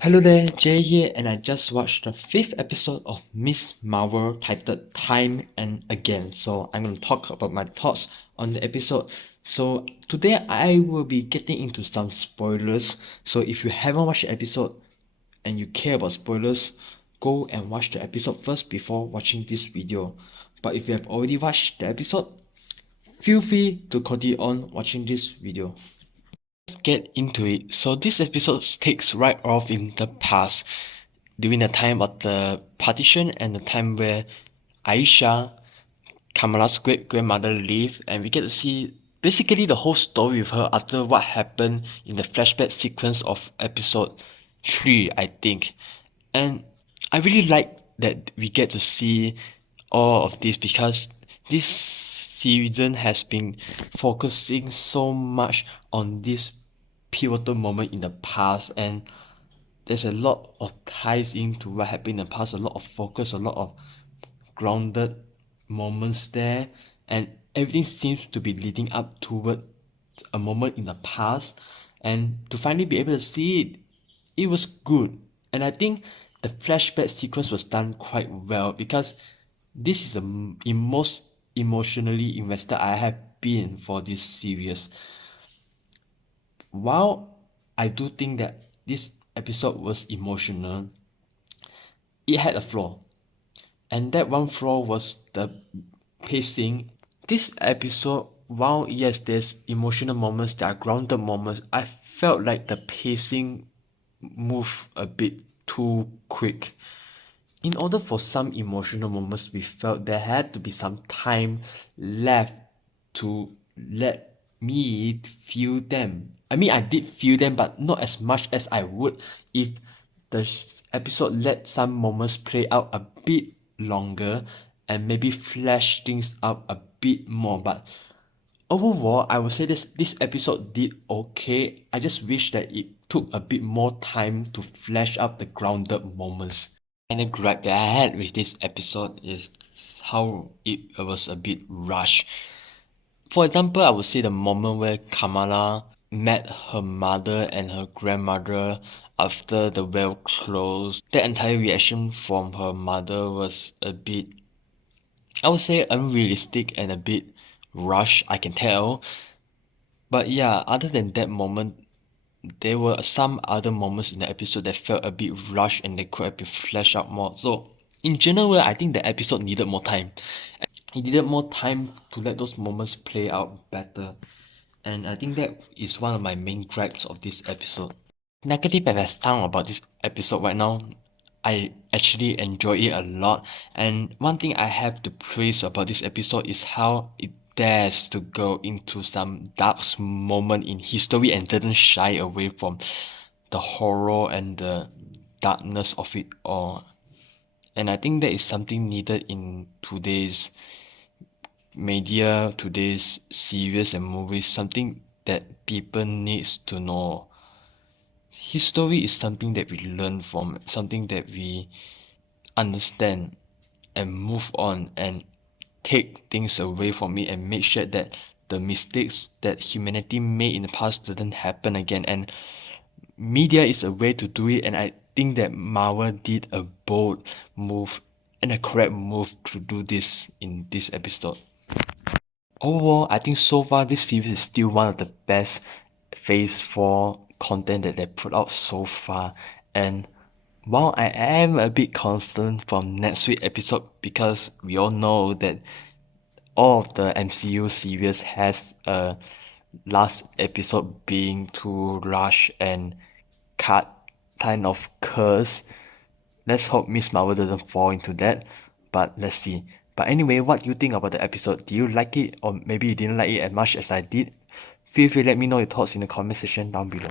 Hello there, Jay here, and I just watched the fifth episode of Miss Marvel titled Time and Again. So I'm going to talk about my thoughts on the episode. So today I will be getting into some spoilers. So if you haven't watched the episode and you care about spoilers, go and watch the episode first before watching this video. But if you have already watched the episode, feel free to continue on watching this video. Let's get into it. So this episode takes right off in the past, during the time of the partition and the time where Aisha, Kamala's great grandmother, lived, and we get to see basically the whole story with her after what happened in the flashback sequence of episode 3, I think. And I really like that we get to see all of this because this season has been focusing so much on this pivotal moment in the past, and there's a lot of ties into what happened in the past, a lot of focus, a lot of grounded moments there, and everything seems to be leading up toward a moment in the past, and to finally be able to see it, it was good. And I think the flashback sequence was done quite well because this is the most emotionally invested I have been for this series. While I do think that this episode was emotional, it had a flaw. And that one flaw was the pacing. This episode, while yes, there's emotional moments, there are grounded moments, I felt like the pacing moved a bit too quick. In order for some emotional moments, we felt there had to be some time left to let me feel them. I mean, I did feel them, but not as much as I would if the episode let some moments play out a bit longer and maybe flesh things out a bit more. But overall, I would say this episode did okay. I just wish that it took a bit more time to flesh out the grounded moments. And the gripe that I had with this episode is how it was a bit rushed. For example, I would say the moment where Kamala met her mother and her grandmother after the well closed. That entire reaction from her mother was a bit, I would say, unrealistic and a bit rushed, I can tell. But yeah, other than that moment, there were some other moments in the episode that felt a bit rushed and they could have been fleshed out more. So in general, I think the episode needed more time. It needed more time to let those moments play out better. And I think that is one of my main gripes of this episode. Negative as I sound about this episode right now, I actually enjoy it a lot. And one thing I have to praise about this episode is how it dares to go into some dark moment in history and doesn't shy away from the horror and the darkness of it all. And I think that is something needed in today's media, today's series and movies, something that people needs to know. History is something that we learn from, something that we understand and move on and take things away from it and make sure that the mistakes that humanity made in the past didn't happen again. And media is a way to do it, and I think that Marvel did a bold move and a correct move to do this in this episode. Overall, I think so far this series is still one of the best Phase 4 content that they put out so far. And while I am a bit concerned from next week episode because we all know that all of the MCU series has a last episode being too rushed and cut kind of curse. Let's hope Miss Marvel doesn't fall into that, but let's see. But anyway, what do you think about the episode? Do you like it, or maybe you didn't like it as much as I did? Feel free to let me know your thoughts in the comment section down below.